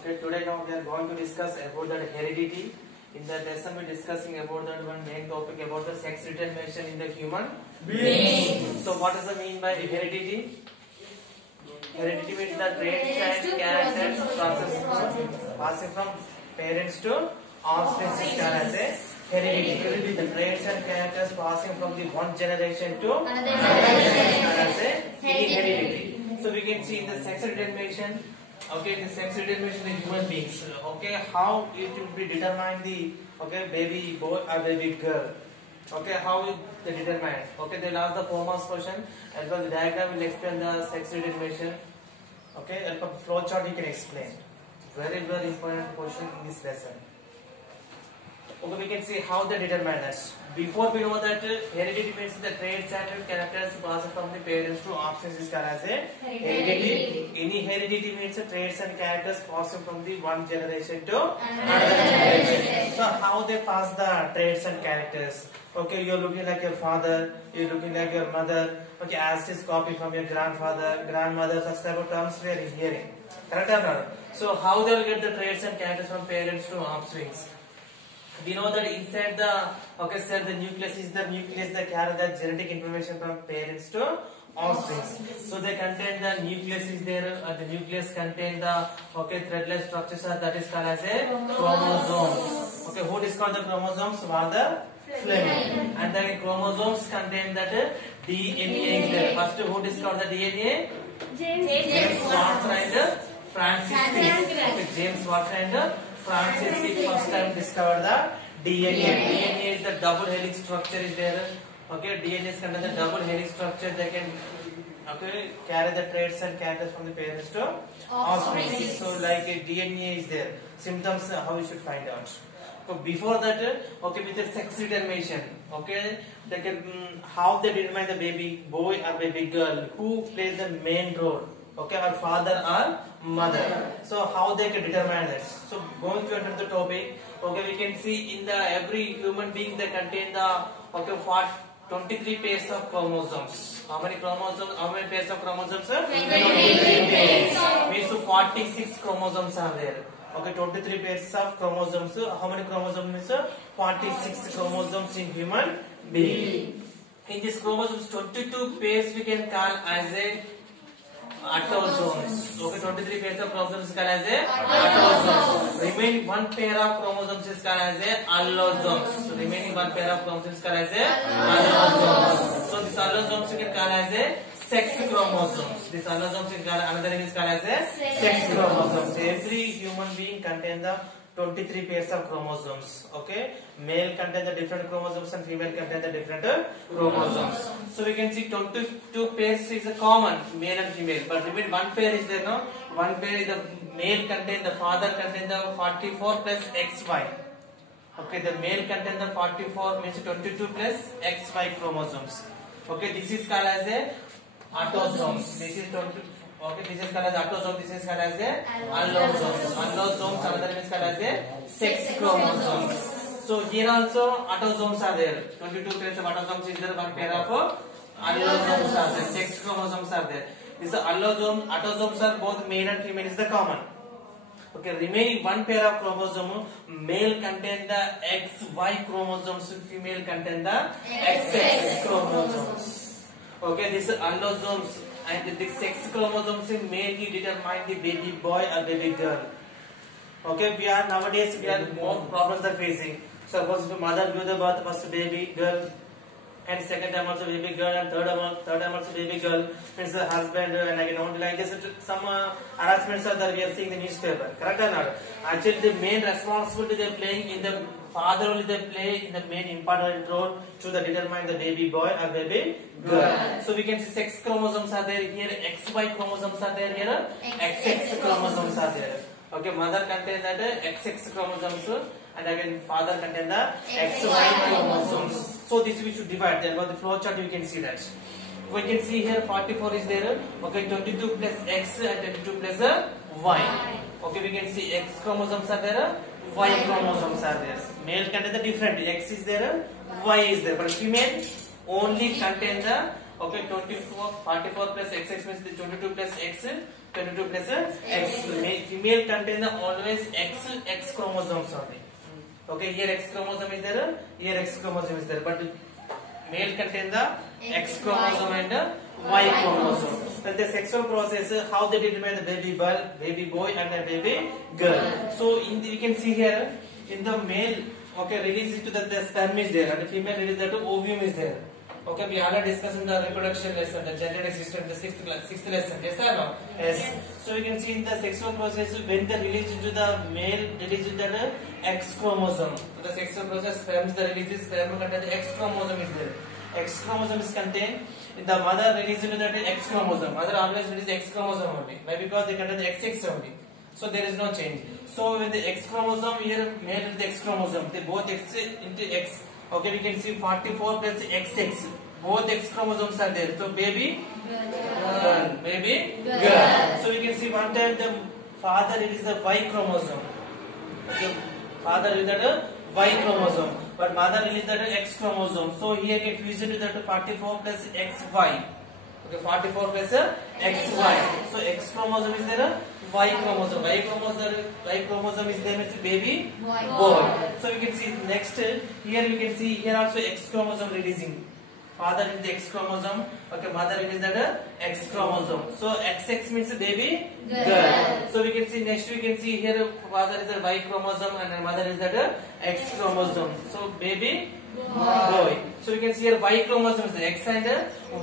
Okay, today now we are going to discuss about the heredity. In the lesson we are discussing about that one main topic about the sex determination in the human beings. So what does it mean by heredity? Heredity means the traits and characters passing from parents to offspring is called as a heredity. The traits and characters passing from the one generation to another generation is called as a heredity. So we can see in the sex determination. Okay, the sex determination in human beings. Okay, how it will be determined the baby boy or baby girl. Okay, how will they determine? Okay, they'll ask the foremost question, and the diagram will explain the sex determination. Okay, and from flow chart we can explain. Very important question in this lesson. Okay, we can see how they determine that. Before we know that heredity means the traits and characters passed from the parents to offspring is called as a heredity. Any heredity means the traits and characters passing from the one generation to another generation. So how they pass the traits and characters? Okay, you're looking like your father, you're looking like your mother. Okay, as is copy from your grandfather, grandmother, such type of terms we are hearing. Correct or not? So how they will get the traits and characters from parents to offsprings? We know that inside the cell, the nucleus is the nucleus that carry the genetic information from parents to offspring. So they contain the nucleus is there, the nucleus contain the threadless structures that is called as a chromosome. Okay, who discovered the chromosomes? Walter Fleming. And the chromosomes contain that DNA is there. First, who discovered the DNA? James Watson and Francis Crick. Okay, James Watson and Francis Crick first time discovered the DNA. DNA is the double helix structure is there. Okay, DNA is contain the double helix structure. They can carry the traits and characters from the parents to offspring. So like a DNA is there. Symptoms how you should find out. So before that, with the sex determination, they can how they determine the baby boy or baby girl, who plays the main role. Okay, or father or mother. So how they can determine this? So going to enter the topic. Okay, we can see in the every human being they contain the 23 pairs of chromosomes. How many chromosomes? How many pairs of chromosomes? 23 pairs. Means 46 chromosomes are there. Okay, 23 pairs of chromosomes. How many chromosomes means 46 chromosomes in human being. In this chromosomes, 22 pairs we can call as a autosomes. Okay, 23 pairs of chromosomes is called as a autosomes. Remaining one pair of chromosomes is called as a allosomes. So remaining one pair of chromosomes is called as a allosomes. So this allosomes you can call as a sex chromosomes. This allosomes is called, another name is called as a sex chromosomes. Every human being contains the 23 pairs of chromosomes. Okay, male contains the different chromosomes and female contains the different chromosomes. So we can see 22 pairs is a common male and female, but remaining one pair is there. No, one pair is the male contains the father contains the 44 plus XY. Okay, the male contains the 44 means 22 plus XY chromosomes. Okay, this is called as a autosomes. This is 22. Okay, this is called as autosome, this is called as a allosomes. Allosomes, another name is called as a sex chromosomes. So here also autosomes are there. 22 pairs of autosomes is there, one pair of allosomes are there. Sex chromosomes are there. This autosomes are both male and female is the common. Okay, remaining one pair of chromosome, male contain the XY chromosomes, female contain the XX chromosomes. Okay, this allosomes and the sex chromosomes mainly determine the baby boy or baby girl. Okay, nowadays we are more problems are facing. So first mother give the birth first baby girl, and second time also baby girl, and third time also baby girl. Means the husband and again only like this. Some harassments are there we are seeing in the newspaper. Correct or not? Actually, the main responsibility they are playing in the father only they play in the main important role to determine the baby boy or baby girl. So we can see sex chromosomes are there here, XY chromosomes are there here, XX chromosomes are there. Okay, mother contains that XX chromosomes and again father contains the XY chromosomes. So this we should divide there. About the flow chart you can see that. We can see here 44 is there. Okay, 22 plus X and 22 plus Y. Okay, we can see X chromosomes are there, Y chromosomes are there. Male contains the different. X is there, Y is there, but female only contain the 44 plus XX means the 22 plus X 22 plus X. Female female contain the always X chromosomes only. Okay, here X chromosome is there, here X chromosome is there, but male contain the X chromosome and the Y chromosome. Then the sexual process, how they determine the baby boy and the baby girl. So we can see here in the male, okay, release to the sperm is there, and the female release that ovum is there. Okay, we already discussed in the reproduction lesson, the genetic system, the sixth lesson. Yes or no? Yes. So we can see in the sexual process when the release into the male release into the X chromosome. So the sexual process sperm the release sperm contain the X chromosome is there. X chromosome is contained in the mother release into that X chromosome. Mother always release X chromosome only. Why? Because they contain the XX only. So there is no change. So when the X chromosome here male is the X chromosome, they both X into X. Okay, we can see 44 plus XX. Both X chromosomes are there. So baby girl, baby girl. So we can see one time the father release the Y chromosome. Okay, father release the Y chromosome, but mother release the X chromosome. So here can fusion to that 44 plus XY. Okay, 44 plus XY. So X chromosome is there. Y chromosome. Y chromosome is there means baby boy. So we can see next here we can see here also X chromosome releasing. Father is the X chromosome. Okay, mother is the X chromosome. So XX means baby girl. So we can see next we can see here father is the Y chromosome and mother is the X chromosome. So baby boy. So we can see here Y chromosome is there. X and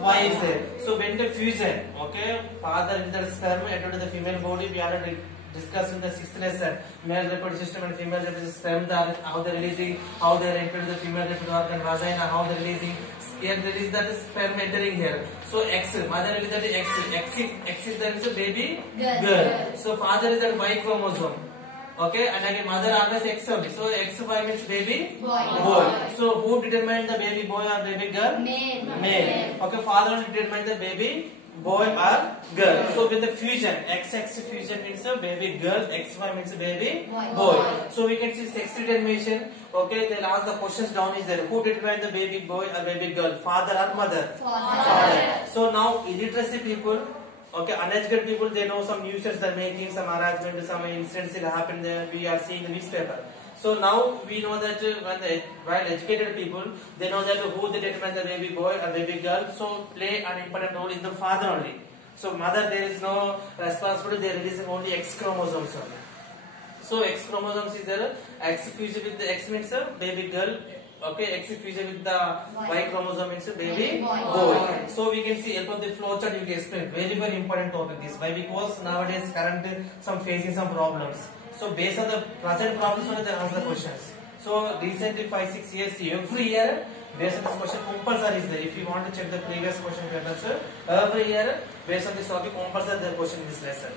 Y is there. So when the fusion, okay, father is the sperm entered the female body. We already discussed in the sixth lesson. Male reproductive system and female reproductive system. How they releasing, how they enter the female reproductive organ vagina, how they releasing. Here release that is sperm entering here. So X, mother release that is X is that is a baby girl. So father is that Y chromosome. Okay, and again mother always X only. So XY means baby boy. So who determines the baby boy or baby girl? Male. Okay, father determines the baby boy or girl. So with the fusion, XX fusion means a baby girl, XY means a baby boy. So we can see sex determination. Okay, they'll ask the questions down is there. Who determines the baby boy or baby girl? Father or mother? Father. So now illiteracy people, okay, uneducated people, they know some nuisance they're making, some harassment, some incidents that happen there. We are seeing the newspaper. So now we know that while educated people, they know that who they determine the baby boy or baby girl. So play an important role in the father only. So mother there is no responsibility. They are releasing only X chromosomes only. So X chromosomes is there. X fusion with the X means a baby girl. Okay, X fusion with the Y chromosome means a baby boy. So we can see help of the flow chart. You can explain very important topic this. Why? Because nowadays current some facing some problems. So based on the present problems only they answer the questions. So recently 5-6 years every year based on this question compulsory is there. If you want to check the previous question papers, every year based on this topic compulsory the question in this lesson.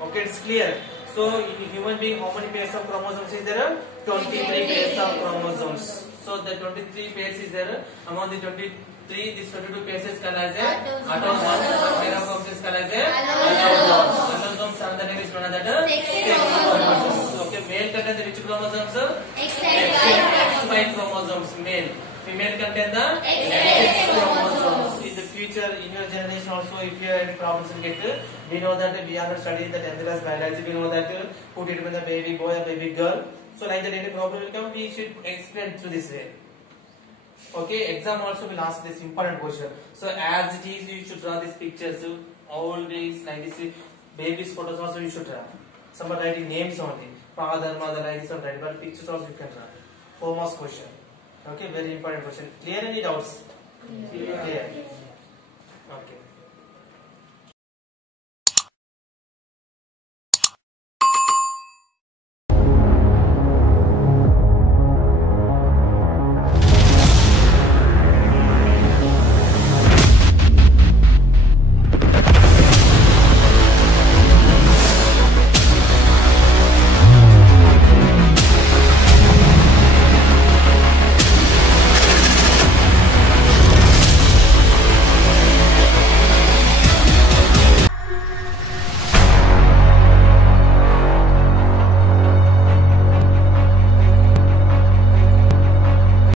Okay, it's clear. So in human being how many pairs of chromosomes is there? 23 pairs of chromosomes. So the 23 pairs is there. Among the 23, this 22 pairs is called as autosomes. One pair of chromosomes is called as allosomes. Allosomes are the name is one of the sex chromosomes. Okay, male contain the which chromosomes? XY chromosomes. Male. Female contain the XX chromosomes. In the future, in your generation also, if you have any problems in it, we know that we are studying the 10th class biology. We know that who determine the baby boy or baby girl. So like that any problem will come, we should explain through this way. Okay, exam also will ask this important question. So as it is, you should draw these pictures. Always like this, baby's photos also you should draw. Some are writing names only. Father, mother, like this, right? But pictures also you can draw. 4 marks question. Okay, very important question. Clear any doubts? Clear. Okay.